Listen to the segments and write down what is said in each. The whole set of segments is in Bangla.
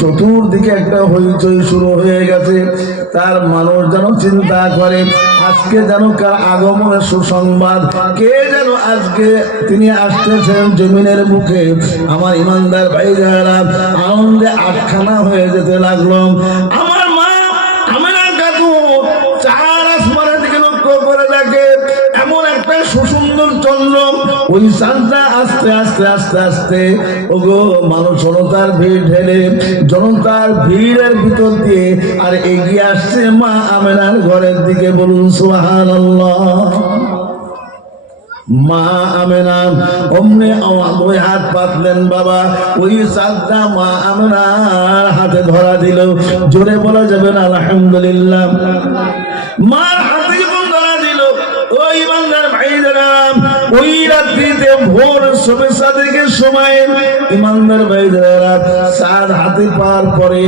চতুর্দিকে একটা হইচই শুরু হয়ে গেছে। তার মানুষ যেন চিন্তা করে আজকে যেন কার আগমনের সুসংবাদ, কে যেন আজকে তিনি আসতেছেন জমিনের মুখে। আমার ইমানদার ভাইরা আনন্দে আটখানা হয়ে যেতে লাগলো। আমার মা আমেনা কাকু চার আসমানের দিকে লক্ষ্য করে দেখে এমন একটা সুসুন্দর চন্দ্র, ওই চাঁদটা আস্তে আস্তে আস্তে আস্তে ওগো মানুষ জনতার ভিড় ঢেলে জনতার ভিড়ের ভিতর দিয়ে আর এগিয়ে আসছে মা আমেনার ঘরের দিকে। বলুন সুবহানাল্লাহ। মা আমেনা অমনি ওই হাত পাতলেন, বাবা ওই চাঁদটা মা আমেনার হাতে ধরা দিল। জোরে বলা যাবে না আলহামদুলিল্লাহ। মার হাতে যখন ধরা দিল, ওই ইমানদার ভাইরা ওই রাত্রিতে ভোর সবে সাদেকের সময় ইমানদার ভাইরা চাঁদ হাতে পাওয়ার পরে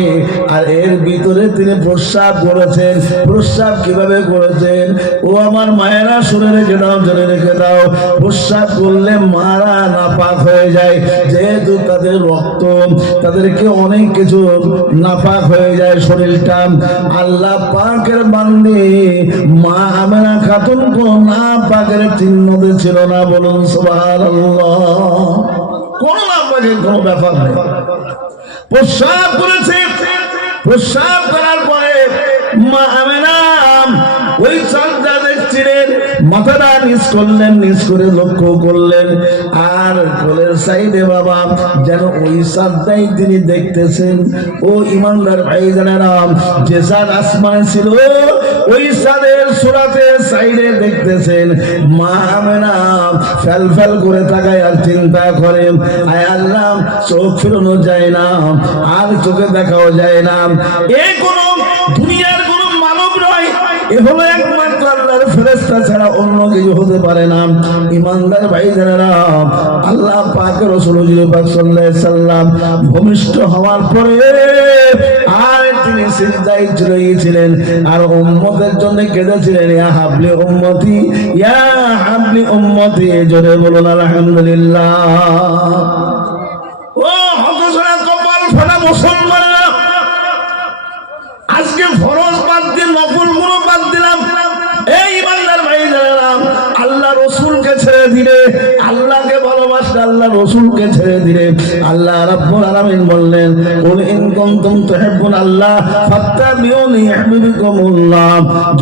আর এর ভিতরে তিনি প্রস্রাব করেছেন। প্রস্রাব কিভাবে করেছেন ও আমার মায়েরা শুনে রেখে দাও, জেনে রেখে দাও। প্রস্রাব করলে মারা নাপাক হয়ে যায়, যেহেতু তাদের রক্ত তাদেরকে অনেক কিছু নাপাক হয়ে যায় শরীরটা। আল্লাহ পাকের বান্দি মা আমেনা খাতুন কোন নাপাকের চিহ্নতে ছিল না। বলুন সুবহানাল্লাহ। কোন নাপাকের কোন ব্যাপার নেই। প্রস্রাব করেছে, প্রস্রাব করার পরে মা আমেনা ওই চাঁদটা দেখছিলেন, মাথাটা নিচ করলেন, নিচ করে লক্ষ্য করলেন আর কোলের সাইডে বাবা যেন ওই চাঁদটাই তিনি দেখতেছেন। ও ইমানদার ভাই জানেরা, যে চাঁদ আসমানে ছিল ওই চাঁদের সুরাতে সাইডে দেখতেছেন। মা আমেনা ফেল ফেল করে তাকায় আর চিন্তা করে, আয় আল্লাহ চোখ ফিরানো যায় না, আর চোখে দেখাও যায় না। এ কোনো দুনিয়ার কোনো মানব নয়, এ হলো একমাত্র আল্লাহর ফেরেশতা ছাড়া অন্য কিছু হতে পারে না। ইমানদার ভাইজানেরা, আল্লাহ পাকের রাসূল পাক সাল্লাল্লাহু আলাইহি সাল্লাম ভূমিষ্ঠ হওয়ার পরে আর তিনি সিজদায় চলে গিয়েছিলেন আর উম্মতের জন্য কেঁদেছিলেন, ইয়া হাবলি উম্মতি, ইয়া হাবলি উম্মতি। জোরে বলুন আলহামদুলিল্লাহ। ও হতছাড়া কপাল ফাটা মুসলমানরা, আজকে ফরজ বাদ দিয়ে নফল গুলো বাদ দিলাম। এই ইমানদার ভাইজানেরা, আল্লাহ রসুলকে ছেড়ে দিলে, আল্লাহকে ভালোবাসলে আল্লাহ রসুলকে ছেড়ে দিলে আল্লাহ রাব্বুল আলামিন বললেন, কুল ইন কুনতুম তুহিব্বুন আল্লাহ ফাত্তাবিউনি ইউহিব্বুকুমুল্লাহ।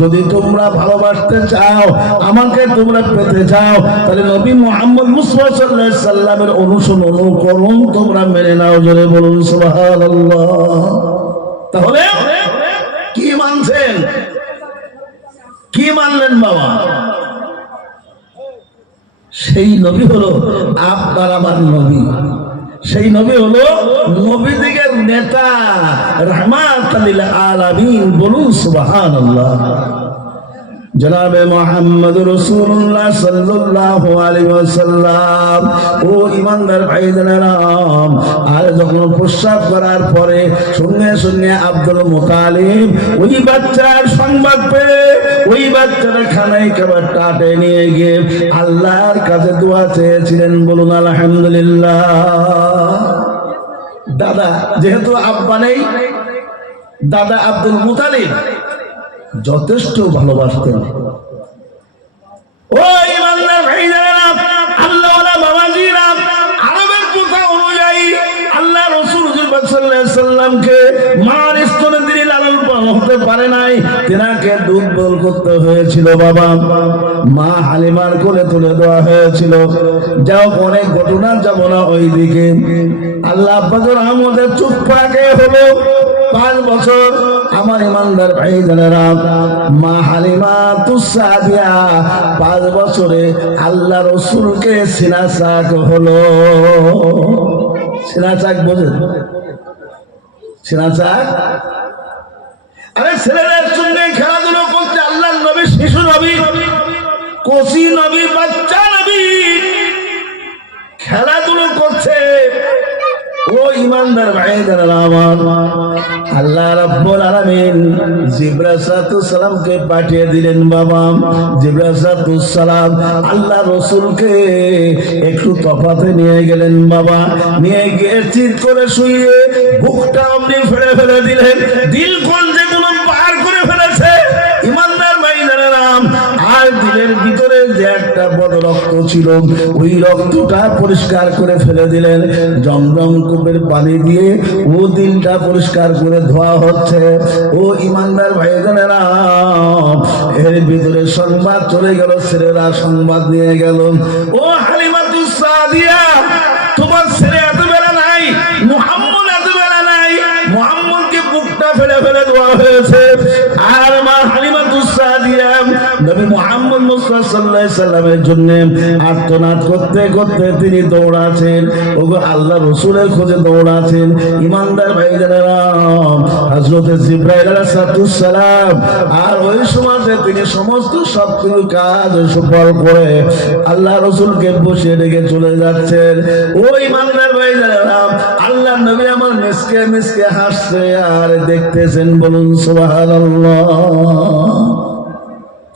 যদি তোমরা ভালোবাসতে চাও, আমাকে তোমরা পেতে চাও, তাহলে নবী মুহাম্মদ মুস্তাফা সাল্লাল্লাহু আলাইহি সাল্লামের অনুসরণ অনুকরণ তোমরা মেনে নাও। জোরে বলুন সুবহানাল্লাহ। তাহলে কি মানছেন, কি মানলেন বাবা? সেই নবী হলো আপনার আমার নবী, সেই নবী হলো নবীদের নেতা, রাহমাতুল লিল আলামিন। বলুন সুবহানাল্লাহ। জনাবে মুহাম্মদ রাসূলুল্লাহ সাল্লাল্লাহু আলাইহি ওয়াসাল্লাম। ও ইমানদার ভাইজানেরা, আর যখন প্রস্রাব করার পরে শুনে শুনে আব্দুল মুতালিব ওই বাচ্চার সংবাদ পেয়ে ওই বাচ্চাটা খানায় খাবার টাটে নিয়ে গিয়ে আল্লাহর কাছে দোয়া চেয়েছিলেন। বলুন আলহামদুলিল্লাহ। দাদা যেহেতু আব্বা নেই, দাদা আব্দুল মুতালিব যথেষ্ট ভালোবাসতেন। ও ইমানদার ভাইজানেরা, আল্লাহওয়ালা বাবাজিরা, আরবের প্রথা অনুযায়ী আল্লাহ রাসূল সাল্লাল্লাহু আলাইহি সাল্লামকে মার স্তনে তিনি লালন পালন হতে পারে নাই, তেনাকে দুধ বল করতে হয়েছিল। বাবা মা হালিমার কোলে তুলে দেওয়া হয়েছিল। যাও অনেক ঘটনা যাব না ওই দিকে। আল্লাহ পাকের রহমতে চুপ পাকে হলো 5 বছর। আমার ইমানদার ভাইজানেরা, মা হালিমা তুসাদিয়া 5 বছরে আল্লাহ রসুলকে সিনাচাক হলো। সিনাচাক বোঝেন? সিনাচাক আরে ছেলেদের সঙ্গে খেলাধুলো করছে। আল্লাহ নবী শিশু নবী, কচি নবী, বাচ্চা নবী খেলাধুলো করছে। ও ইমানদার ভাইদের আমার, আল্লাহ রাব্বুল আলামিন জিবরাইল সালাতুস সালামকে পাঠিয়ে দিলেন। বাবা জিবরাইল সালাতুস সালাম আল্লাহ রাসূলকে একটু তফাতে নিয়ে গেলেন। বাবা নিয়ে গিয়ে চিৎ করে শুয়ে বুকটা অমনি ফেলে ফেলে দিলেন, দিল কোন যেগুলো পার করে ফেলেছে। ইমানদার ভাইদের নাম, আর দিলের ভিতরে যে একটা বড় রক্ত ছিল ওই রক্তটা পরিষ্কার করে ফেলে দিলেন। জমজম কূপের পানি দিয়ে ও দিলটা পরিষ্কার করে ধোয়া হচ্ছে। ও ইমানদার ভাইজানেরা, এর ভিতরে সংবাদ চলে গেল, ছেলেরা সংবাদ নিয়ে গেল, ও হালিমাতুস সাদিয়া, তোমার ছেলে এত বেলা নাই, মুহাম্মদ এত বেলা নাই, মুহাম্মদকে বুকটা ফেলে ফেলে ধোয়া হয়েছে। আর মা হালিমাতুস সাদিয়া নবী মুহাম্মদ মুস্তাফা সাল্লাল্লাহু আলাইহি সাল্লামের জন্য আর্তনাদ করতে করতে তিনি দৌড়াচ্ছেন, ওগো আল্লাহ রাসূলের খোঁজে দৌড়াচ্ছেন। ইমানদার ভাইজানেরা, হযরত জিবরাইল আলাইহিস সালাম আর ওই সময়তে তিনি সমস্ত সবকিছু কাজ সফল করে আল্লাহ রাসূলকে বসিয়ে রেখে চলে যাচ্ছেন। ও ইমানদার ভাইজানেরা, আল্লাহ নবী আমার মিসকে মিসকে হাসছে আর দেখতেছেন, বলুন সুবহানাল্লাহ।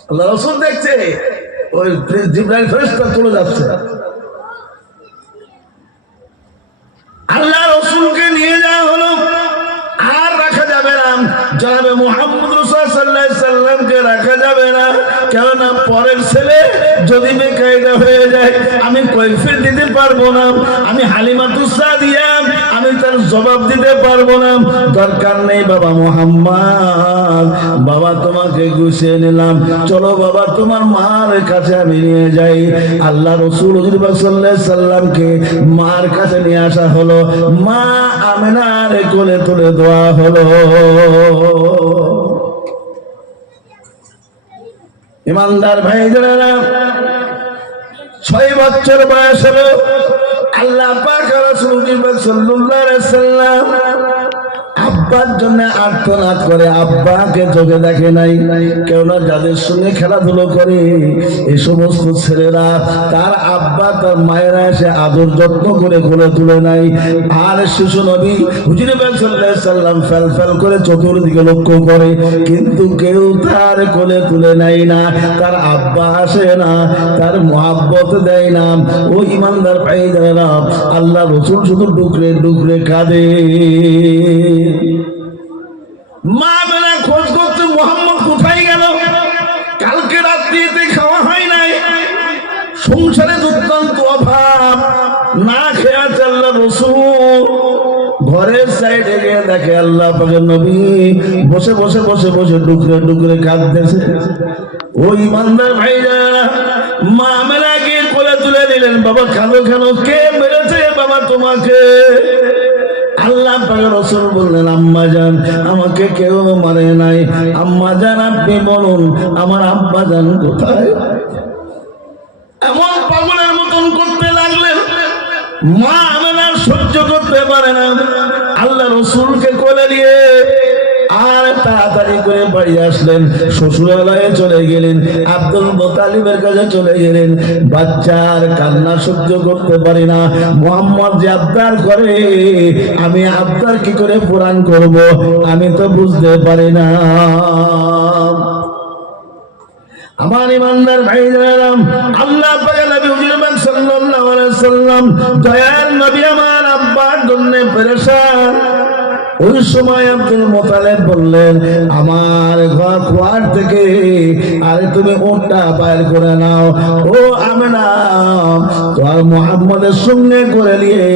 আল্লাহ রাসূল দেখছে ওই জিবরাইল ফেরেশতা চলে যাচ্ছে। আল্লাহ রাসূলকে নিয়ে যাওয়া হলো, আর রাখা যাবে না। জনাবে মুহাম্মদ রাসূল সাল্লাল্লাহু আলাইহি সাল্লামকে রাখা যাবে না, কেননা পরের ছেলে যদি বেকায়দা হয়ে যায় আমি কৈফিয়ত দিতে পারবো না, আমি হালিমাতুস সাদিয়া আমি তার জবাব দিতে পারবো না। দরকার নেই বাবা মুহাম্মদ, বাবা তোমাকে গুছিয়ে নিলাম, চলো বাবা তোমার মার কাছে আমি নিয়ে যাই। আল্লাহ রাসূল সাল্লাল্লাহু আলাইহি সাল্লামকে মার কাছে নিয়ে আসা হলো, মা আমিনার কোলে তুলে দেওয়া হলো। ইমানদার ভাইজানেরা, 6 বছর বয়স হলো, আল্লাহ পাক রাসূল সাল্লাল্লাহু আলাইহি সাল্লাম আব্বার জন্য আর্তনাদ করে, আব্বাকে চোখে দেখে নাই। কেননা যাদের সঙ্গে খেলাধুলো করে এই সমস্ত ছেলেরা তার আব্বা তার মায়েরা এসে আদর যত্ন করে কোলে তুলে নাই। আর শিশু নবী হুজুর সাল্লাল্লাহু আলাইহি সাল্লাম ফেল ফেল করে চতুর্দিকে লক্ষ্য করে, কিন্তু কেউ তার কোলে তুলে নাই না, তার আব্বা আসে না, তার মহব্বত দেয় না। ও ইমানদার ভাইজানেরা, আল্লাহ রাসূল শুধু ডুকরে ডুকরে কাঁদে। মা বেলা খোঁজ করতে মুহাম্মদ কোথায় গেল, কালকে রাত্রিতে খাওয়া হয় নাই, সংসারে দুর্দান্ত অভাব, না খেয়ে আছে আল্লাহ রাসূল। ঘরের সাইডে গিয়ে দেখে আল্লাহ পাকের নবী বসে বসে বসে বসে ডুকরে ডুকরে কাঁদতেছে। ও ইমানদার ভাইজানেরা, মা মেলাকে কোলে তুলে দিলেন, বাবা কাঁদো কেন, কে মেরেছে বাবা তোমাকে? আল্লাহ পাকের রাসূল বললেন, আম্মা জান আমাকে কেউ মারে নাই, আম্মা জান আপনি বলুন আমার আব্বা জান কোথায়? এমন পাগলের মতন করতে লাগলেন, মা আমেনার সহ্য করতে পারে না। আল্লাহ রাসূলকে কোলে নিয়ে আর তাড়াতাড়ি করে বাড়ি আসলেন, শ্বশুরালয়ে চলে গেলেন, আব্দুল মুত্তালিবের কাছে চলে গেলেন। বাচ্চার কান্না সহ্য করতে পারি না, মুহাম্মদ যে আবদার করে আমি আবদার কি করে পূরণ করব আমি তো বুঝতে পারি না। আমার ইমানদার ভাইজানেরা, আল্লাহ পাকের নবী হুজুর পাক সাল্লাল্লাহু আলাইহি সাল্লাম দয়ার নবী আমার আব্বার জন্য পেরেশান। ওই সময় আব্দুল মুত্তালিব বললেন, আমার ঘর কুয়ার থেকে আরে তুমি ওটা বাইর করে নাও, ও আমেনা তোমার মুহাম্মদের সঙ্গে করে নিয়ে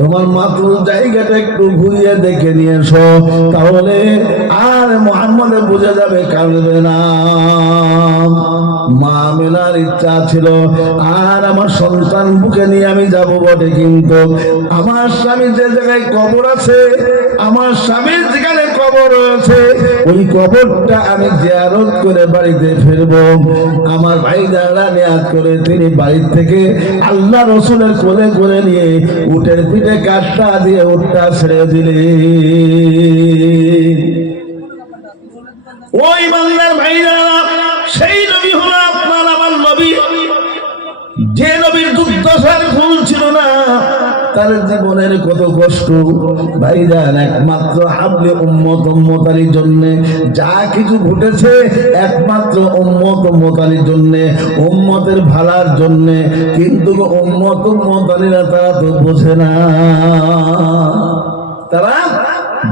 তোমার মাতুল জায়গাটা একটু ঘুরিয়ে দেখে নিয়ে এসো, তাহলে আর মুহাম্মদে বুঝে যাবে কাঁদবে না। মা আমেনার ইচ্ছা ছিল আর আমার সন্তান বুকে নিয়ে আমি যাব বটে, কিন্তু আমার স্বামী যে জায়গায় কবর আছে, আমার স্বামীর যেখানে কবর আছে ওই কবরটা আমি জিয়ারত করে বাড়িতে ফিরবো। আমার ভাইজানরা নিয়াত করে তিনি বাড়ি থেকে আল্লাহ রাসূলের কোলে করে নিয়ে উটের পিঠে কাঠটা দিয়ে উটটা ছেড়ে দিলেন। ওই বাংলার ভাইজানরা, সেই নবী হলো আপনার আমার নবী, যে নবীর দুর্দশার ভুল ছিল না, তার তার জীবনের কত কষ্ট ভাইজান, একমাত্র হাবলে উম্মতের জন্য যা কিছু ঘটেছে একমাত্র উম্মতের জন্য, উম্মতের ভালার জন্য। কিন্তু উম্মতেরা তারা তো বোঝে না, তারা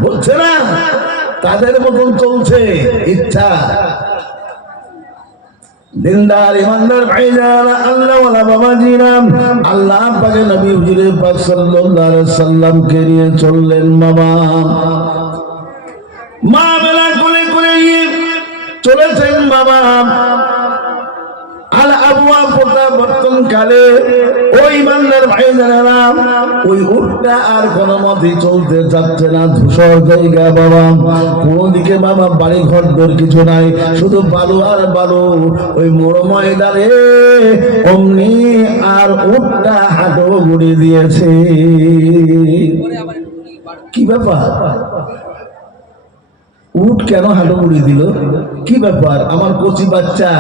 বলছে না, তাদের মতন চলছে ইচ্ছা। দিনদার ইমানদার ভাইজানা, আল্লাহ ওয়ালা বাবাজিরা, আল্লাহ পাকে নবী হুজুরে পাক সাল্লাল্লাহু আলাইহি সাল্লামকে নিয়ে চললেন বাবা। মা বেলা কোলে কোলে চলেছেন বাবা। আল আবওয়া প্রত্যাবর্তন কালে ওই ইমানদার ভাইজানেরা, ওই উটটা আর কোনো মতে চলতে যাচ্ছে না, ধূসর জায়গা বাবা, কোন দিকে বাবা বাড়ি ঘর দর কিছু নাই, শুধু বালু আর বালু। ওই মোড় ময়দানে অমনি আর উটটা হাঁটো গুড়ি দিয়েছে। কি ব্যাপার, উট কেন হাঁটো গুড়ি দিল? কি ব্যাপার? আমার কচি বাচ্চা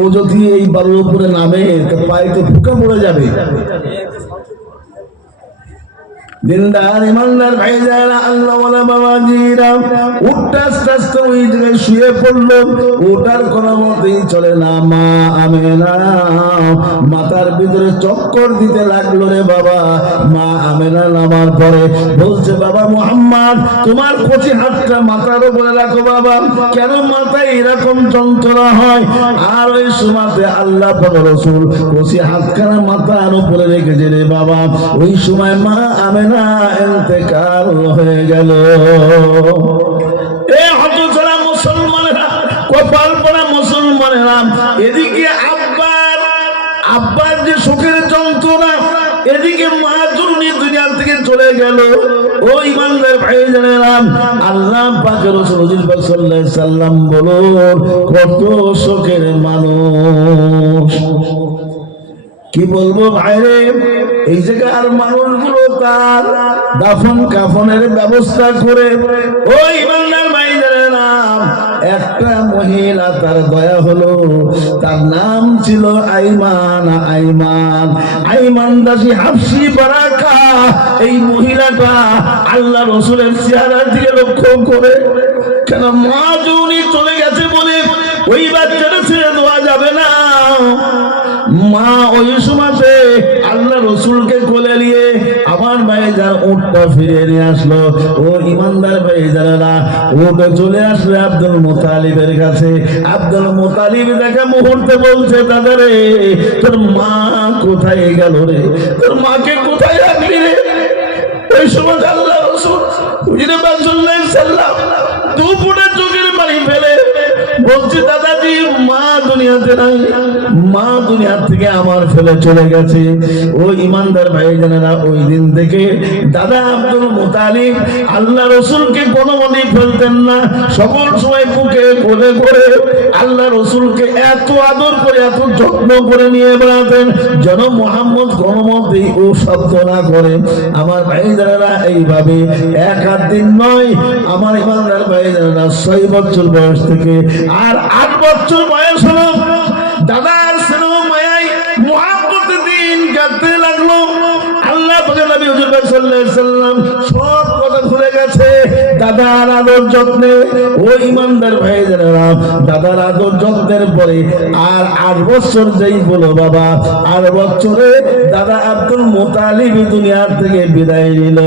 ও যদি এই বালুর উপরে নামে তো পায়ে তো ফুকা পড়ে যাবে। দিনদার ইমানদার ভাইজানেরা, আল্লাহ ওয়ালা বাবাজিরা, উটটা আস্তে আস্তে ওই জায়গায় শুয়ে পড়লো। ওটার কোনো মতেই চলে না। মা আমেনা মাথার ভিতরে চক্কর দিতে লাগলো রে বাবা। মা আমেনা নামার পরে বলছে, বাবা মুহাম্মদ, তোমার কচি হাতটা মাথার উপরে রাখো বাবা। কেন মাথায় এরকম যন্ত্রণা হয়? আর ওই সময়তে আল্লাহ পাক রাসূল কচি হাতখানা মাথার উপরে রেখেছে রে বাবা। ওই সময় মা আমেনা ইন্তেকাল হয়ে গেল। এ হতছাড়া মুসলমানেরা, কপাল পড়া মুসলমানেরা, এদিকে আব্বার যে শোকের যন্ত্রণা, এদিকে মা জননী দুনিয়া থেকে চলে গেল। ও ইমানদার ভাইজানেরা, আল্লাহ পাকের রাসূল সাল্লাল্লাহু আলাইহি সাল্লাম বলো, কত শোকের মানুষ। কি বলবো ভাইরে, এই জায়গার মানুষগুলো তার দাফন কাফনের ব্যবস্থা করে। ওই ইমানদার ভাইজানেরা, একটা মহিলা তার দয়া হলো, তার নাম ছিল আইমান দাসী হাফসি বারাকা। এই মহিলাটা আল্লাহ রাসূলের চেহারার দিকে লক্ষ্য করে, কেন মা জননী চলে গেছে বলে ওই বাচ্চাটা ছেড়ে দেওয়া যাবে না। মা ওই সময়তে আল্লাহ রসুলকে কোলে নিয়ে আমার ভাইজান উটটা ফিরে নিয়ে আসলো। ও ইমানদার ভাইজানেরা, উটে চলে আসলে আব্দুল মুতালিবের কাছে। আব্দুল মুতালিব দেখা মুহূর্তে বলছে, দাদা রে, তোর মা কোথায় গেল রে? তোর মাকে কোথায় রাখলি রে? ওই সময় আল্লাহ রসুল হুজুরে পাক সাল্লাল্লাহু আলাইহি সাল্লাম দুপুরে চোখের পানি ফেলে বলছে, দাদাজি, মা দুনিয়াতে নাই, মা দুনিয়া থেকে আমার ফেলে চলে গেছে। ও ইমানদার ভাইজানেরা, ওই দিন থেকে দাদা আব্দুল মুতালিব আল্লাহ রসুলকে কোনো মনে ফেলতেন না। সকল সময় বুকে কোলে করে আল্লাহ রসুলকে এত আদর করে, এত যত্ন করে নিয়ে বেড়াতেন, যেন মুহাম্মদ কোনো মতেই ও শব্দ না করে। আমার ভাইজানেরা, এইভাবে এক আধ দিন নয়, আমার ইমানদার ভাইজানেরা 6 বছর বয়স থেকে আর 8 বছর বয়স হলো, দাদার স্নেহ মায়ায় মুহাব্বতে দিন কাটতে লাগলো। আল্লাহ পাকের নবী হুজুর সাল্লাল্লাহু আলাইহি সাল্লাম সব কথা ভুলে গেছে দাদার আদর যত্নে। ও ইমানদার ভাইজানেরা, দাদার আদর যত্নের পরে আর 8 বছর যেই বলো বাবা, 8 বছরে দাদা আব্দুল মুতালিব দুনিয়া থেকে বিদায় নিল।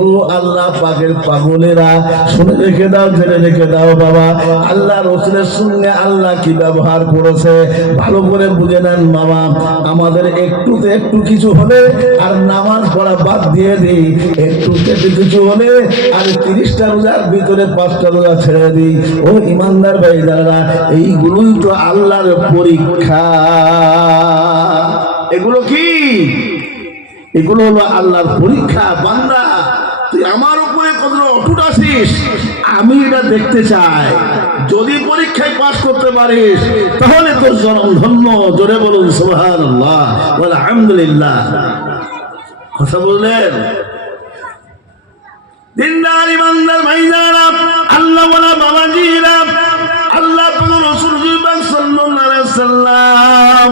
ও আল্লাহ পাকের পাগলেরা, শুনে রেখে দাও, জেনে রেখে দাও বাবা, আল্লাহ রসুলের সঙ্গে আল্লাহ কি ব্যবহার করেছে ভালো করে বুঝে নেন বাবা। আমাদের একটুতে একটু কিছু হলে আর নামাজ পড়া বাদ দিয়ে দিই, একটুতে কিছু হলে আর 30টা রোজার ভিতরে 5টা রোজা ছেড়ে দিই। ও ইমানদার ভাইজানেরা, এইগুলোই তো আল্লাহর পরীক্ষা। এগুলো কি? এগুলো হলো আল্লাহর পরীক্ষা। বান্দা, তুই আমার উপরে কতটা অটুট আছিস, আমি এটা দেখতে চাই। যদি পরীক্ষায় পাস করতে পারিস তাহলে তোর জনম ধন্য। জোরে বলুন সুবহানাল্লাহ ওয়া আলহামদুলিল্লাহ। কথা বললেন? দিনদার ইমানদার ভাইজানেরা, আল্লাহ ওয়ালা বাবাজিরা, আল্লাহ রাসূল সাল্লাল্লাহু আলাইহি সাল্লাম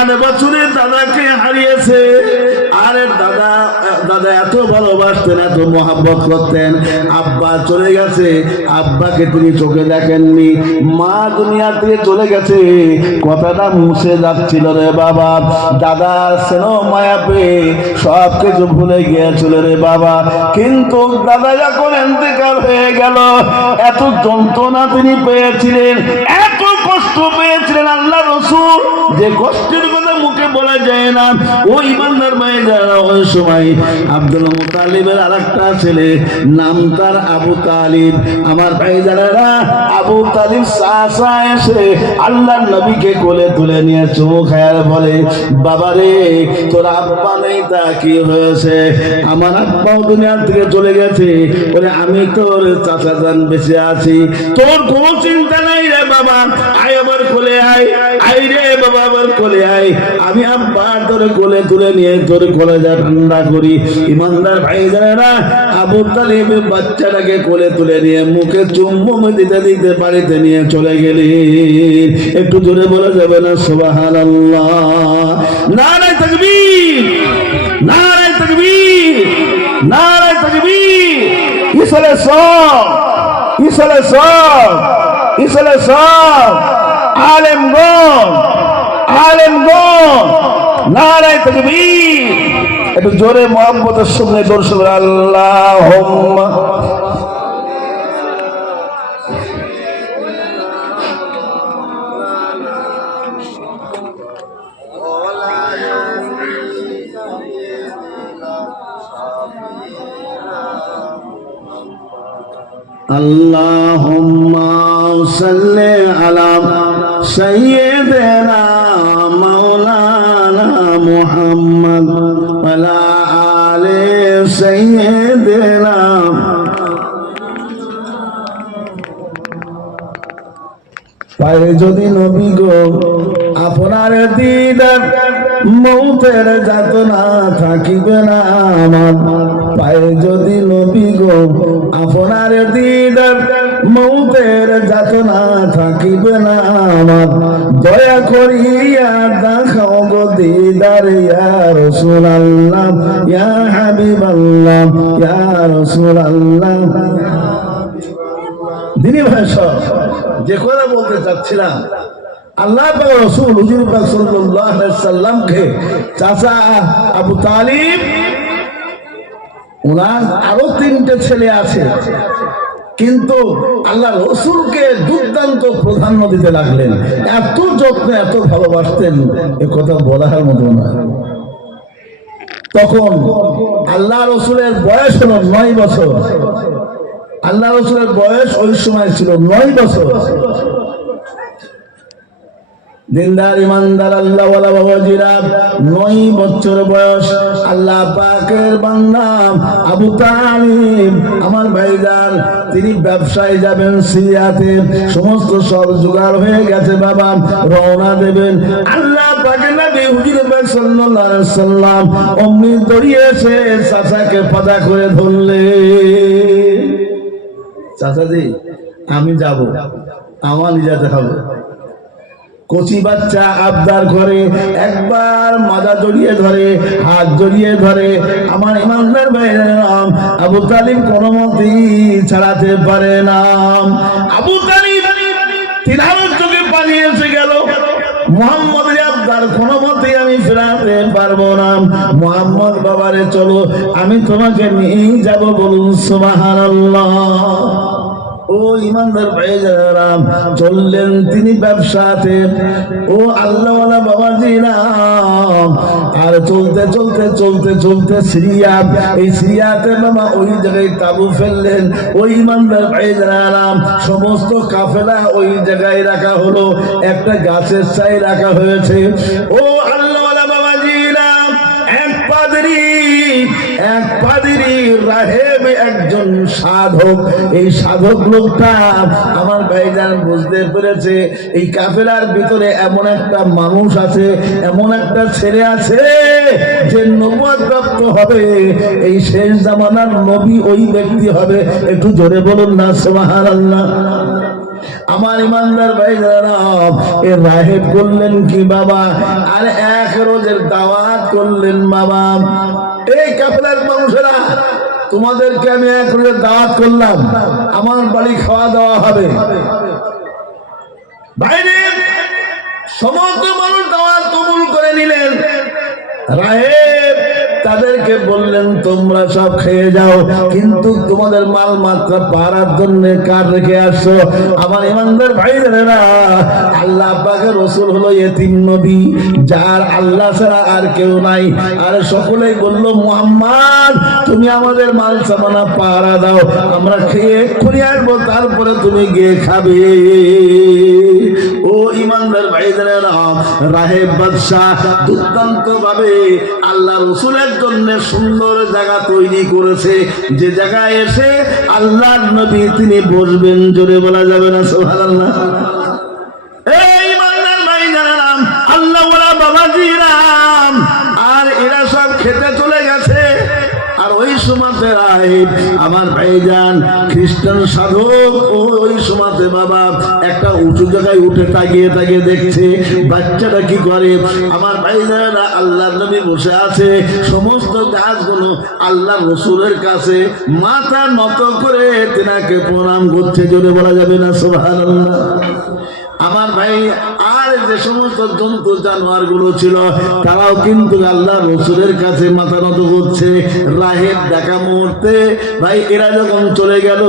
8 বছরে দাদাকে হারিয়েছে। আরে দাদা এত ভালোবাসতেন, এত মহব্বত করতেন। আব্বা চলে গেছে, আব্বাকে তিনি চোখে দেখেননি। মা দুনিয়া থেকে চলে গেছে, কথাটা মুছে যাচ্ছিল রে বাবা। দাদা স্নেহ মায়া পেয়ে সব কিছু ভুলে গিয়েছিল রে বাবা। কিন্তু দাদা যখন ইন্তেকাল হয়ে গেল, এত যন্ত্রণা তিনি পেয়েছিলেন, এত কষ্ট পেয়েছিলেন আল্লাহ রাসূল, যে কষ্টের কথা মুখে বলা যায় না। ওই ইমানদার ভাইরা ওই সময় আব্দুল মুতালিবের আরেকটা ছেলে, নাম তার আবু তালিব। আমার ভাইজানেরা, আবু তালিব চাচা এসে আল্লাহর নবীকে কোলে তুলে নিয়ে চুমু খায় বলে, বাবা রে, তোর আব্বা নেই, তা কি হয়েছে? আমার আব্বাও দুনিয়া থেকে চলে গেছে। বলে, আমি তোর চাচা জান বেঁচে আছি, তোর কোনো চিন্তা নাই রে বাবা, আয় আমার কোলে আয়, আয় রে বাবা আমার কোলে আয়। আমি আব্বার তোর কোলে তুলে নিয়ে তোর কলেজা ঠান্ডা করি। ইমানদার ভাইজানেরা, আবু তালিব বাচ্চাটাকে কোলে তুলে নিয়ে মুখে চুম্বন দিতে দিতে বাড়িতে নিয়ে চলে গেলেন। একটু জোরে বলা যাবে না সুবহানাল্লাহ? নারায়ে তাকবীর, নারায়ে তাকবীর, নারায়ে তাকবীর। ইসলে সব, ইসলে সব, ইসলে সব আলেমগণ, আলেমগণ, নারায়ে তাকবীর। একটু জোরে মুহাব্বতের সঙ্গে দর্শক আল্লাহুম্মা আল্লাহুম্মা সাল্লি আলা সাইয়্যিদিনা মাওলানা মুহাম্মদ ওয়া আলা আলি সাইয়্যিদিনা। পায়ে যদি নবী গো আপনার দিদার, মৌতের যাতনা থাকিবে না আমার। পায়ে যদি নবী গো আপনার দিদার, মৌতের যাতনা থাকিবে না আমার। দয়া করিয়া দেখাও গো দিদার, ইয়া রাসূলুল্লাহ, ইয়া হাবিবাল্লাহ, ইয়া রাসূলুল্লাহ। দিনী ভাষা যে কথা বলতে চাচ্ছিলাম, আল্লাহ পাক রাসূল হুজুর পাক সাল্লাল্লাহু আলাইহি সাল্লামকে চাচা আবু তালিব, ওনার আরো 3টে ছেলে আছে, কিন্তু আল্লাহ রাসূলকে দুর্দান্ত প্রাধান্য দিতে লাগলেন। এত যত্নে, এত ভালোবাসতেন, এ কথা বলার মতো না। তখন আল্লাহ রাসূলের বয়স হলো 9 বছর। আল্লাহ রাসূলের বয়স ওই সময় ছিল 9 বছর। দিনদার ইমানদার আল্লাহওয়ালা বাবাজিরা, 9 বছর বয়স। আল্লাহ পাকের বান্দা আবু তালিব, আমার ভাইজান, তিনি ব্যবসায় যাবেন সিরিয়াতে। সমস্ত সব জোগাড় হয়ে গেছে বাবা, রওনা দেবেন। আল্লাহ পাকের নবী হুজুর পাক সাল্লাল্লাহু আলাইহি সাল্লাম অমনি দৌড়িয়েছে, চাচাকে পাতা করে ধরলে, চাচাজি আমি যাব, আমার যেতে হবে। কচি বাচ্চা আবদার করে, একবার মাজা জড়িয়ে ধরে, হাত জড়িয়ে ধরে। আমার ইমানদার ভাইরা, আবু তালিব কোনো মতেই ছাড়াতে পারে না। আবু তালিব তিনার চোখে পালিয়ে এসে গেল। মুহাম্মদের আবদার কোনো মতেই আমি ফেরাতে পারবো না। মুহাম্মদ বাবারে চলো, আমি তোমাকে নিয়ে যাব, বলুন সুবহানাল্লাহ। ও ইমানদার ভাইজানেরা, চললেন তিনি ব্যবসাতে। ও আল্লাহওয়ালা বাবাজিরা, আর চলতে চলতে চলতে চলতে সিরিয়া, এই সিরিয়াতে বাবা ওই জায়গায় তাবু ফেললেন। ওই ইমানদার ভাইজানেরা, সমস্ত কাফেলা ওই জায়গায় রাখা হলো, একটা গাছের ছায় রাখা হয়েছে। ও আল্লাহওয়ালা বাবাজিরা, এক পাদ্রী রাহেব, একজন সাধক। এই সাধক লোকটা আমার ভাইজান বুঝতে পেরেছে, এই কাফেলার ভিতরে এমন একটা মানুষ আছে, এমন একটা ছেলে আছে যে নবুয়ত প্রাপ্ত হবে, এই শেষ জামানার নবী ওই ব্যক্তি হবে। একটু জোরে বলুন না সুবহানাল্লাহ। আমার ইমানদার ভাইজারা, এ রাহেব করলেন কি বাবা? আর এক রোজের দাওয়াত করলেন বাবা। এই কাফেলার মানুষেরা, তোমাদেরকে আমি এক রোজের দাওয়াত করলাম, আমার বাড়ি খাওয়া দাওয়া হবে। বাইরে সমস্ত মানুষ দাওয়াত কবুল করে নিলেন। রাহেব তাদেরকে বললেন, তোমরা সব খেয়ে যাও, কিন্তু তোমাদের মাল মাত্রা পাড়ার জন্য কার রেখে আসছো? আমার ইমানদার ভাইরা, আল্লাহ পাকের রাসূল হলো ইতিম নবী, যার আল্লাহ ছাড়া আর কেউ নাই। আর সকলেই বলল, মুহাম্মদ তুমি আমাদের মাল সামানা পাড়া দাও, আমরা খেয়ে এক্ষুনি আসবো, তারপরে তুমি গিয়ে খাবে। ও ইমানদার ভাইরা, রাহেব বাদশাহ দুর্দান্ত ভাবে আল্লাহ রাসূলের জন্য সুন্দর জায়গা তৈরি করেছে, যে জায়গায় এসে আল্লাহর নবী তিনি বসবেন। জোরে বলা যাবে না সুবহানাল্লাহ? এই ইমানদার ভাইরা, আল্লাহ ওয়ালা বাবাজিরা, আর এরা সব খেতে চলে গেছে। আর ওই সময়তে রাহেব আমার ভাইজান খ্রিস্টান সাধক ওই সময়তে বাবা একটা উঁচু জায়গায় উঠে তাকিয়ে তাকিয়ে দেখছে বাচ্চাটা কি করে। আমার ভাইজানরা, আল্লাহর নবী বসে আছে, সমস্ত গাছগুলো আল্লাহ রাসূলের কাছে মাথা নত করে তেনাকে প্রণাম করছে। জোরে বলা যাবে না সুবহানাল্লাহ? আমার ভাই, আর যে সমস্ত জন্তু জানোয়ার গুলো ছিল তারাও কিন্তু আল্লাহ রাসূলের কাছে মাথা নত করছে। রাহেব দেখা মুহূর্তে ভাই এরা যখন চলে গেল,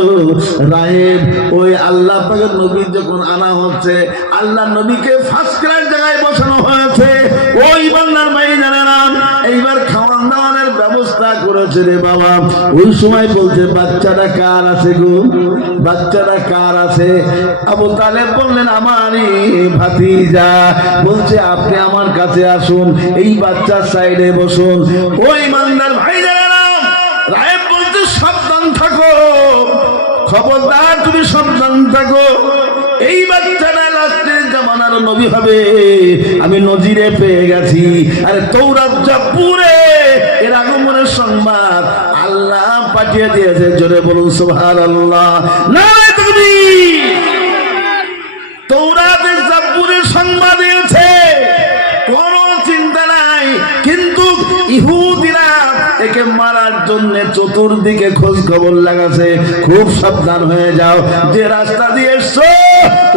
রাহেব ওই আল্লাহ পাকের নবী যখন আনা হচ্ছে, আল্লাহ নবীকে ফার্স্ট ক্লাস জায়গায় বসানো হয়েছে। ওই বান্দার ভাই জানেন, এইবার খাওয়া দাওয়ানের ব্যবস্থা করেছে রে বাবা। ওই সময় বলছে, বাচ্চাটা কার আছে গো? বাচ্চাটা কার আছে? আবু তালেব বললেন, আমারই ভাতিজা। বলছে, আপনি আমার কাছে আসুন, এই বাচ্চার সাইডে বসুন। ওই ইমানদার ভাইজানেরা, রাহেব বলছে, সাবধান থাকো, খবরদার তুমি সাবধান থাকো, এই বাচ্চাটা লাস্টের জামানার নবী হবে, আমি নজিরে পেয়ে গেছি। আরে তৌরাত জাবুরে এর আগমনের সংবাদ আল্লাহ পাঠিয়ে দিয়েছে। জোরে বলুন সুবহানাল্লাহ। নারে তাকবীর। তৌরাতের জাবুরের সংবাদ দিয়েছে, কোনো চিন্তা নাই। কিন্তু ইহুদিরা একে মারার জন্য চতুর্দিকে খোঁজ খবর লাগাছে। খুব সাবধান হয়ে যাও, যে রাস্তা দিয়ে এসছো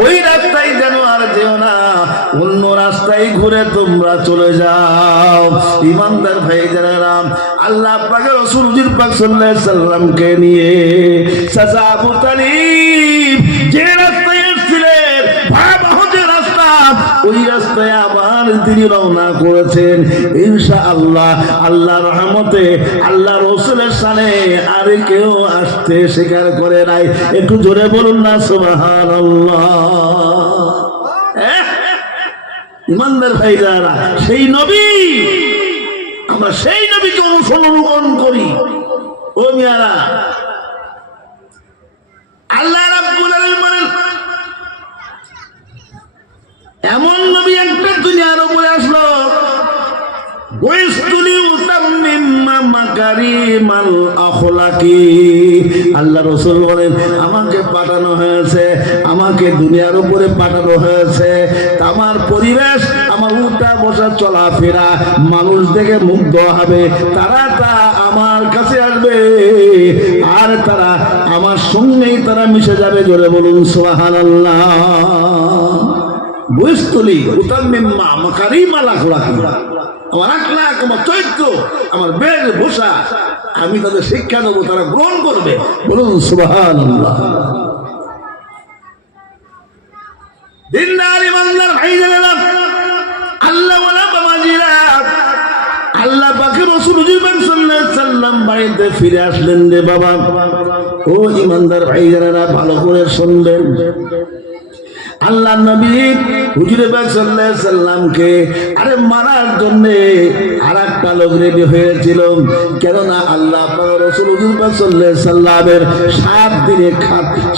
ওই রাস্তায় যেন আর যেও না, অন্য রাস্তায় ঘুরে তোমরা চলে যাও। ইমানদার ভাইজানেরা, আল্লাহ পাকের রাসূল হুজুর পাক সাল্লাল্লাহু আলাইহি সাল্লামকে নিয়ে চাচা আবু তালিব যে রাস্তায় এসেছিলেন, ভয়াবহ যে রাস্তা, ওই রাস্তায় আবার তিনি রওনা করেছেন। ইনশাআল্লাহ আল্লাহর রহমতে আল্লাহ রাসূলের শানে আর কেউ আসতে স্বীকার করে নাই। একটু জোরে বলুন না সুবহানাল্লাহ। ইমানদার ভাইরা, সেই নবী, আমরা সেই নবীকে অনুসরণ করি। ও মিয়ারা, আল্লাহ রাব্বুল আলামিন বলেন, এমন নবী একটা দুনিয়ার উপরে আসলো, আল্লাহ রাসূল বলেন, আমাকে পাঠানো হয়েছে, আমাকে দুনিয়ার উপরে পাঠানো হয়েছে। আমার পরিবেশ, আমার উঠা বসা চলাফেরা মানুষ দেখে মুগ্ধ হবে, তারা আমার কাছে আসবে, আর তারা আমার সঙ্গেই তারা মিশে যাবে। জোরে বলুন সুবহানাল্লাহ। বুঝতলি উতাম্মিম্মা মাকারিমাল আখলাক, আমার আখলাক, আমার চরিত্র, আমার বেশ ভূষা আমি তাদের শিক্ষা দেবো, তারা গ্রহণ করবে। বলুন সুবহানাল্লাহ। দিনদার ইমানদার ভাইজানেরা, আল্লাহ ওয়ালা বাবাজিরা, আল্লাহ পাকের রাসূল হুজুর পাক সাল্লাল্লাহু আলাইহি সাল্লাম বাড়িতে ফিরে আসলেন রে বাবা। ও ইমানদার ভাইজানেরা, ভালো করে শুনবেন। আল্লাহ নবী হুজুর পাক সাল্লাল্লাহু আলাইহি সাল্লামকে আরে মারার জন্য আরেকটা লোক রেডি হয়েছিল। কেননা আল্লাহ পাক রাসূল হুজুর পাক সাল্লাল্লাহু আলাইহি সাল্লামের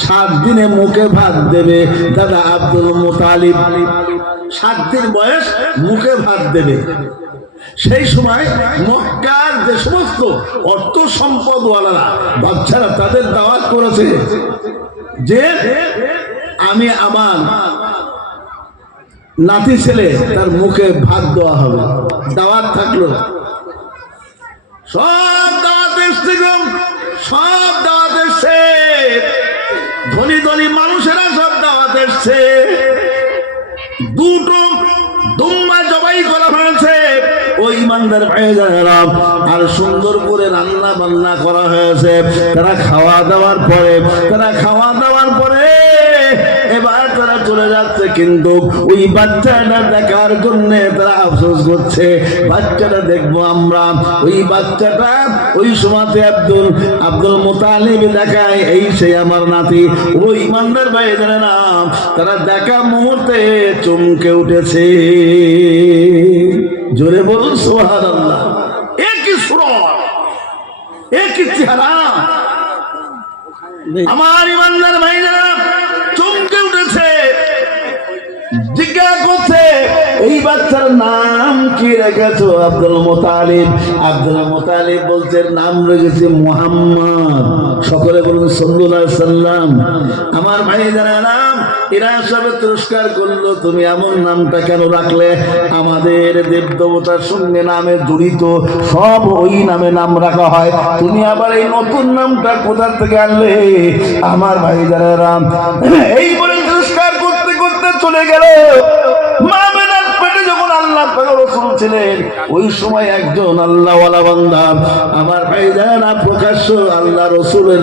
7 দিনে মুখে ভাত দেবে দাদা আব্দুল মুতালিব। 7 দিন বয়স, মুখে ভাত দেবে। সেই সময় মক্কার যে সমস্ত অর্থ সম্পদওয়ালারা বাচ্চারা তাদের দাওয়াত করেছে যে আমি আমার নাতি ছেলে তার মুখে ভাত দেওয়া হবে, দাওয়াত থাকলো, সব দাওয়াত এসছে, সব দাওয়াত এসছে, ধনী ধনী মানুষেরা সব দাওয়াত এসছে। দুটো দুম্বা জবাই করা হয়েছে ওই ইমানদার ভাইজানেরা, আর সুন্দর করে রান্না বান্না করা হয়েছে। তারা খাওয়া দাওয়ার পরে এবার তারা চলে যাচ্ছে, কিন্তু ওই বাচ্চাটা দেখার জন্য তারা আফসোস করছে, বাচ্চাটা দেখবো আমরা। ওই বাচ্চাটা ওই সময়তে আব্দুল মুতালিব দেখায়, এই সেই আমার নাতি। ওই ইমানদার ভাইজানেরা তারা দেখা মুহূর্তে চমকে উঠেছে। জোরে বলুন সুবহানাল্লাহ। একই সুরত, একই চেহারা। আমার ইমানদার ভাইজানেরা চমকে উঠেছে, জিজ্ঞাসা করছে এই বাচ্চার নাম কি রেখেছো? আব্দুল মুতালিব। আব্দুল মুতালিব বলছে নাম রেখেছে মুহাম্মদ। সকলে বলুন সাল্লাল্লাহু আলাইহি সাল্লাম। আমার ভাইজানেরা এরা সবে তিরস্কার করলো, তুমি এমন নামটা কেন রাখলে? আমাদের দেব দেবতার সঙ্গে নামে জড়িত, সব ওই নামে নাম রাখা হয়, তুমি আবার এই নতুন নামটা কোথা থেকে আনলে? আমার ভাইজানেরা এই বলে তিরস্কার করতে করতে চলে গেল। মা মেনার পেটে যখন আল্লাহ পাকের রাসূল ছিলেন, ওই সময় একজন আল্লাহওয়ালা বান্দা, আমার ভাইজানেরা প্রকাশ্য আল্লাহ রাসূলের